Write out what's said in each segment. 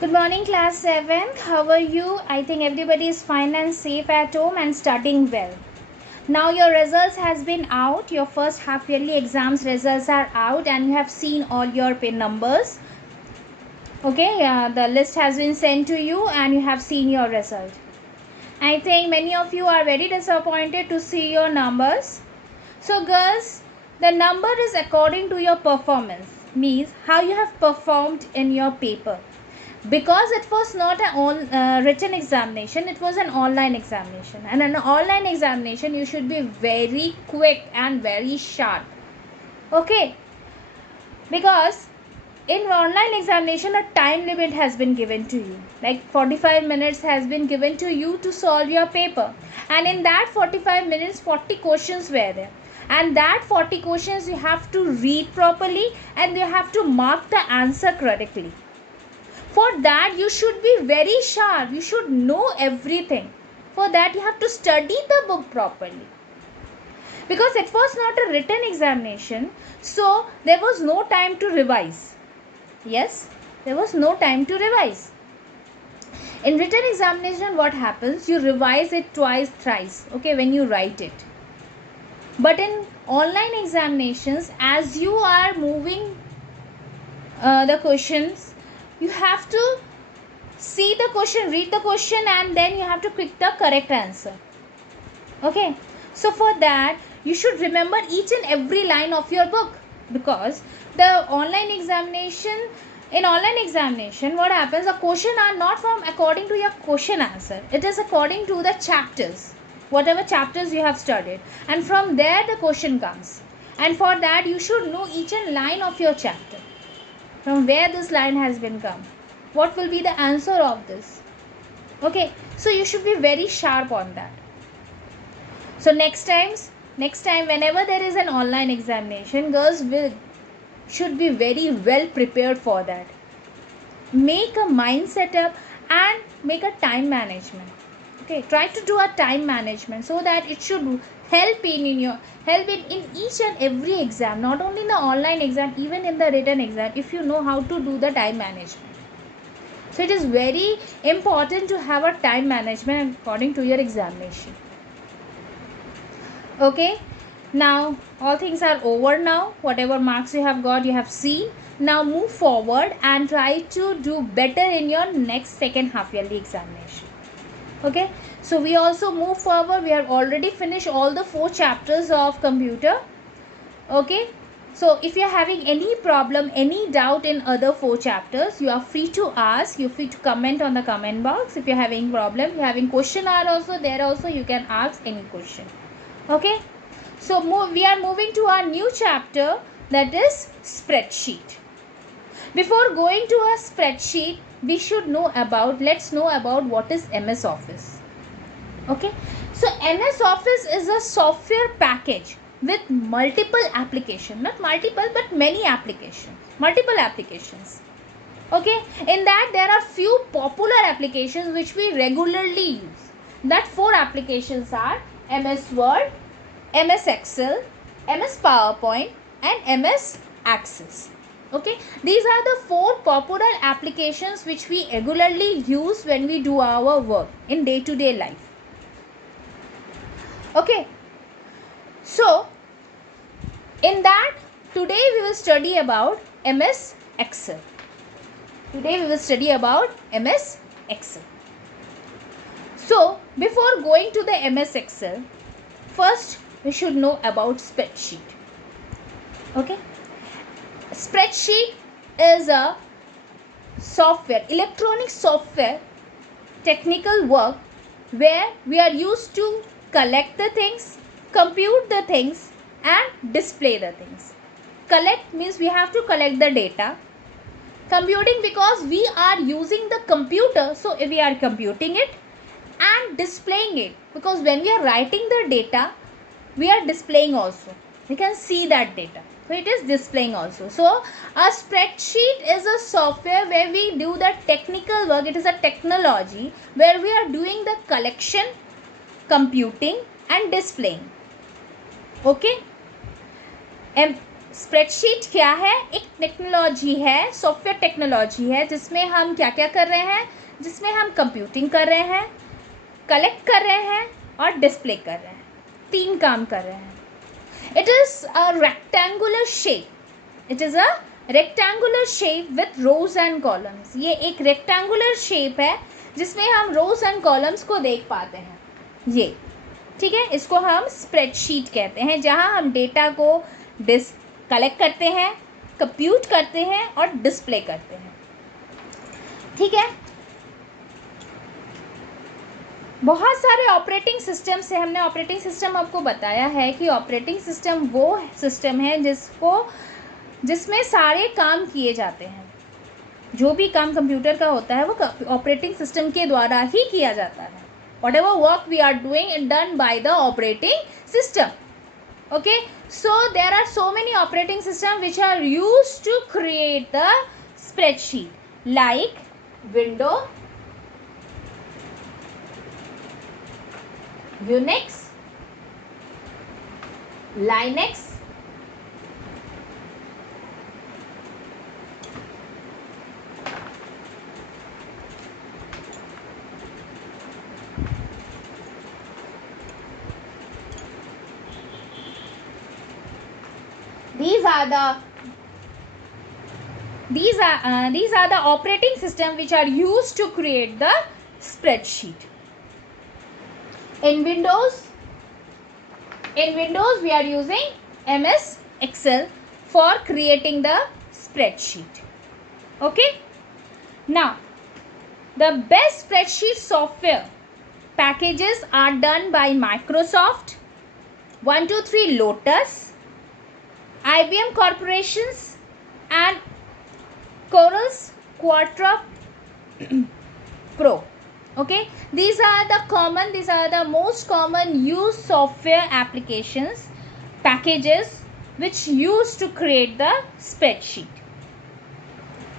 Good morning, class 7th. How are you? I think everybody is fine and safe at home and studying well. Now your results has been out. Your first half yearly exams results are out and you have seen all your pin numbers. Okay, the list has been sent to you and you have seen your result. I think many of you are very disappointed to see your numbers. So girls, the number is according to your performance, means how you have performed in your paper. Because it was not a written examination, it was an online examination, and an online examination you should be very quick and very sharp. Okay, because in online examination a time limit has been given to you, like 45 minutes has been given to you to solve your paper, and in that 45 minutes 40 questions were there, and that 40 questions you have to read properly and you have to mark the answer correctly. For that you should be very sharp, you should know everything. For that you have to study the book properly, because it was not a written examination, so there was no time to revise. Yes, there was no time to revise. In written examination what happens, you revise it twice thrice, okay, when you write it. But in online examinations, as you are moving the questions, you have to see the question, read the question, and then you have to pick the correct answer. Okay, so for that you should remember each and every line of your book, because the online examination, in online examination what happens, the question are not from according to your question answer, it is according to the chapters, whatever chapters you have studied, and from there the question comes. And for that you should know each and line of your chapter, from where this line has been come, what will be the answer of this. Okay, so you should be very sharp on that. So next time whenever there is an online examination, girls should be very well prepared for that. Make a mind setup and make a time management. Okay, try to do a time management so that it should help in each and every exam, not only in the online exam, even in the written exam, if you know how to do the time management. So it is very important to have a time management according to your examination. Okay, now all things are over. Now whatever marks you have got, you have seen. Now move forward and try to do better in your next second half yearly examination. Okay, so we also move forward. We have already finished all the 4 chapters of computer. Okay, so if you are having any problem, any doubt in other 4 chapters, you are free to ask, you're free to comment on the comment box. If you're having problem, you're having question are also there, also you can ask any question. Okay, so we are moving to our new chapter, that is spreadsheet. Before going to a spreadsheet, we should know about, let's know about what is MS Office. Okay, so MS Office is a software package with multiple applications, not multiple but many applications, multiple applications. Okay, in that there are few popular applications which we regularly use. That 4 applications are MS Word, MS Excel, MS PowerPoint and MS Access. Okay, these are the 4 popular applications which we regularly use when we do our work in day-to-day life. Okay, so in that today we will study about MS Excel. Today we will study about MS Excel. So before going to the MS Excel, first we should know about spreadsheet. Okay, spreadsheet is a software, electronic software, technical work where we are used to collect the things, compute the things and display the things. Collect means we have to collect the data. Computing because we are using the computer, so we are computing it, and displaying it because when we are writing the data, we are displaying also. We can see that data. So it is displaying also. So a spreadsheet is a software where we do the technical work. It is a technology where we are doing the collection, computing and displaying. Okay. Spreadsheet क्या है? एक technology है, software technology है, जिसमें हम क्या क्या कर रहे हैं, जिसमें हम कंप्यूटिंग कर रहे हैं, कलेक्ट कर रहे हैं और डिस्प्ले कर रहे हैं, 3 काम कर रहे हैं. It is a rectangular shape. It is a rectangular shape with rows and columns. ये एक रेक्टेंगुलर शेप है जिसमें हम रोज एंड कॉलम्स को देख पाते हैं. ये ठीक है, इसको हम स्प्रेडशीट कहते हैं, जहां हम डेटा को कलेक्ट करते हैं, कंप्यूट करते हैं और डिस्प्ले करते हैं. ठीक है. बहुत सारे ऑपरेटिंग सिस्टम से हमने ऑपरेटिंग सिस्टम आपको बताया है कि ऑपरेटिंग सिस्टम वो सिस्टम है जिसमें सारे काम किए जाते हैं. जो भी काम कंप्यूटर का होता है वो ऑपरेटिंग सिस्टम के द्वारा ही किया जाता है. whatever work we are doing is done by the operating system. Okay, so there are so many operating systems which are used to create the spreadsheet, like Windows, Unix, Linux, these are the operating system which are used to create the spreadsheet. In Windows we are using MS Excel for creating the spreadsheet. Okay, now the best spreadsheet software packages are done by Microsoft, 123 Lotus, IBM Corporations and Corel's Quadra Pro. Okay, these are the most common used software applications packages which used to create the spreadsheet.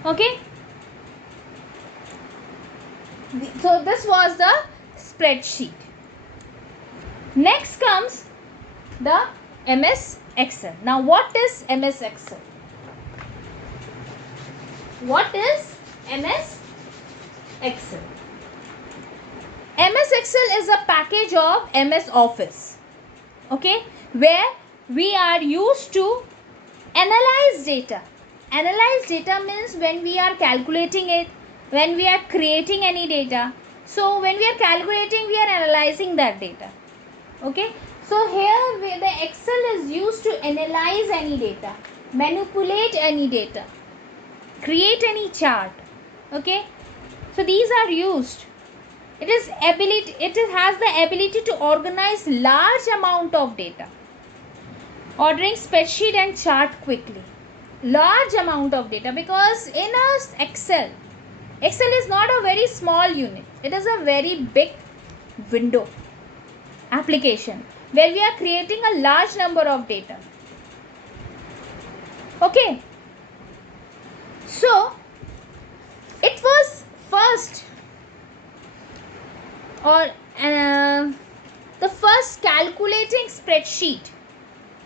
Okay, so this was the spreadsheet. Next comes the MS Excel. Now what is MS Excel? What is MS Excel? MS Excel is a package of MS Office, okay, where we are used to analyze data. Analyze data means when we are calculating it, when we are creating any data. So when we are calculating, we are analyzing that data. Okay, so here the Excel is used to analyze any data, manipulate any data, create any chart. Okay, so these are used. It has the ability to organize large amount of data, ordering spreadsheet and chart quickly. Large amount of data, because in a Excel is not a very small unit. It is a very big window application where we are creating a large number of data. Okay, so it was first the first calculating spreadsheet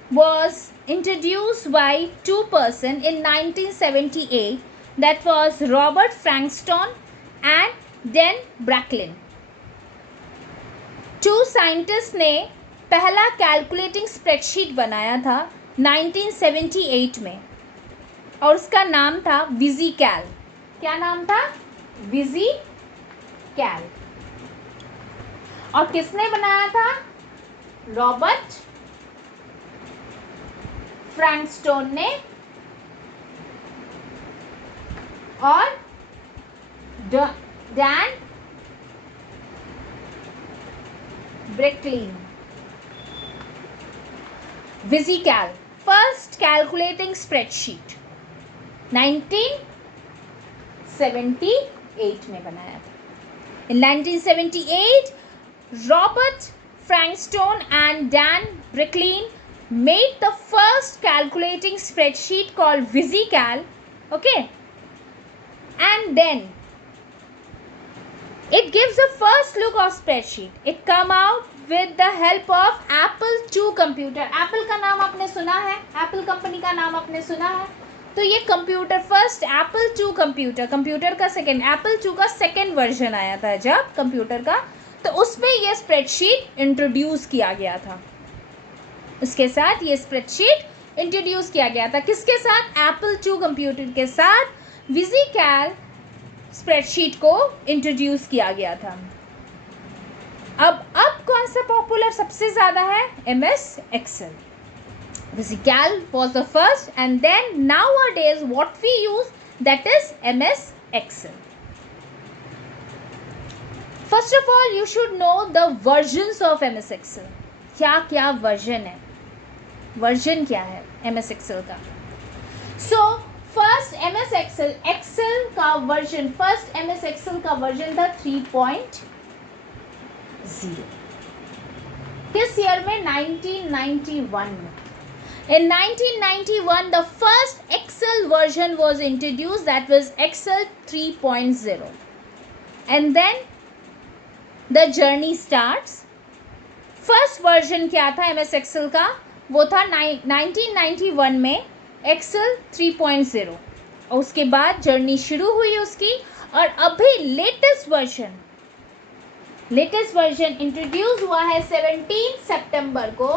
was introduced by two persons in 1978. That was Robert Frankston and Dan Bracklin. Two scientists ने पहला calculating spreadsheet बनाया था 1978 में और उसका नाम था विजीकैल. क्या नाम था? विजीकैल. और किसने बनाया था? रॉबर्ट फ्रैंकस्टोन ने और डैन ब्रेकलिन. विजीकैल फर्स्ट कैलकुलेटिंग स्प्रेडशीट 1978 में बनाया था. In 1978, Robert Frankston and Dan Bricklin made the first calculating spreadsheet called VisiCal. Okay, and then It gives the first look of spreadsheet. It come out with the help of Apple II computer. Apple का नाम आपने सुना है, Apple company का नाम आपने सुना है. तो ये computer first Apple II computer का सेकेंड, Apple II का सेकेंड वर्जन आया था जब कंप्यूटर का, तो उसमें ये स्प्रेडशीट इंट्रोड्यूस किया गया था. उसके साथ ये स्प्रेडशीट इंट्रोड्यूस किया गया था. किसके साथ? Apple II कंप्यूटर के साथ विजिकैल स्प्रेडशीट को इंट्रोड्यूस किया गया था. अब कौन सा पॉपुलर सबसे ज़्यादा है? MS Excel. VisiCalc was the first, and then nowadays what we use, that is MS Excel. First of all, you should know the versions of MS Excel. क्या क्या वर्जन है, वर्जन क्या है MS Excel का. So first MS Excel का version, first MS Excel का version था 3.0. किस ईयर में? 1991 में. In 1991 the first Excel version was introduced, that was Excel 3.0, and then the journey starts. First version क्या था MS Excel का? वो था 1991 में Excel 3.0, और उसके बाद जर्नी शुरू हुई उसकी, और अभी लेटेस्ट वर्जन इंट्रोड्यूस हुआ है 17 सितंबर को.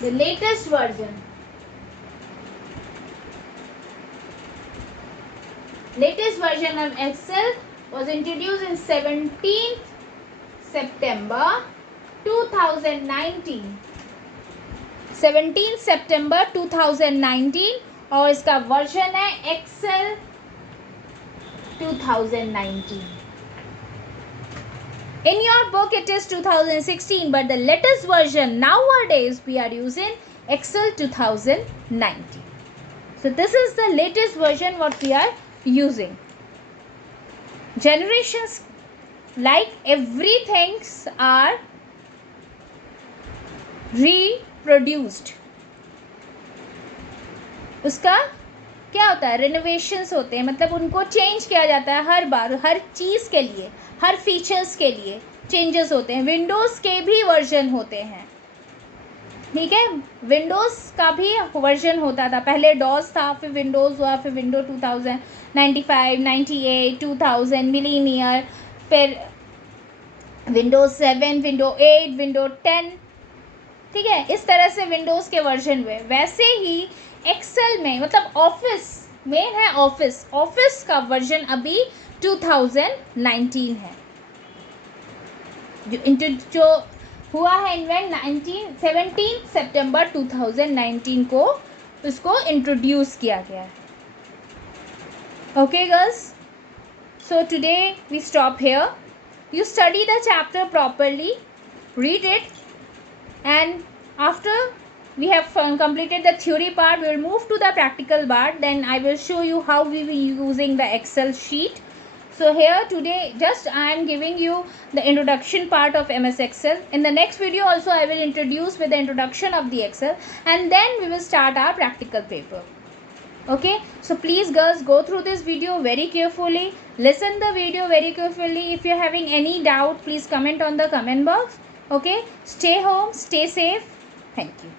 The latest version of Excel was introduced in 17th September 2019. 17 September 2019, और इसका वर्जन है Excel 2019. In your book it is 2016, but the latest version nowadays we are using Excel 2019. So this is the latest version what we are using. Generations, like everything are reproduced. उसका क्या होता है? रिनोवेशंस होते हैं, मतलब उनको change किया जाता है हर बार, हर चीज़ के लिए, हर फीचर्स के लिए चेंजेस होते हैं. विंडोज़ के भी वर्जन होते हैं, ठीक है. विंडोज़ का भी वर्जन होता था, पहले डॉस था, फिर विंडोज़ हुआ, फिर विंडो 2095, 98, 2000 मिलीनियर, फिर विंडोज़ 7, विंडो 8, विंडो 10, ठीक है. इस तरह से विंडोज़ के वर्जन हुए. वैसे ही एक्सेल में, मतलब ऑफिस में है, ऑफिस का वर्जन अभी 2019 है, जो हुआ है इन्वेंट 17 सितंबर 2019 को उसको इंट्रोड्यूस किया गया है. Okay girls, so today we stop here. You study the chapter properly, read it, and after we have completed the theory part, we will move to the practical part. Then I will show you how we will be using the Excel sheet. So here today just I am giving you the introduction part of MS Excel. In the next video also I will introduce with the introduction of the Excel, and then we will start our practical paper. Okay, so please girls, go through this video very carefully, listen the video very carefully. If you are having any doubt, please comment on the comment box. Okay, stay home, stay safe. Thank you.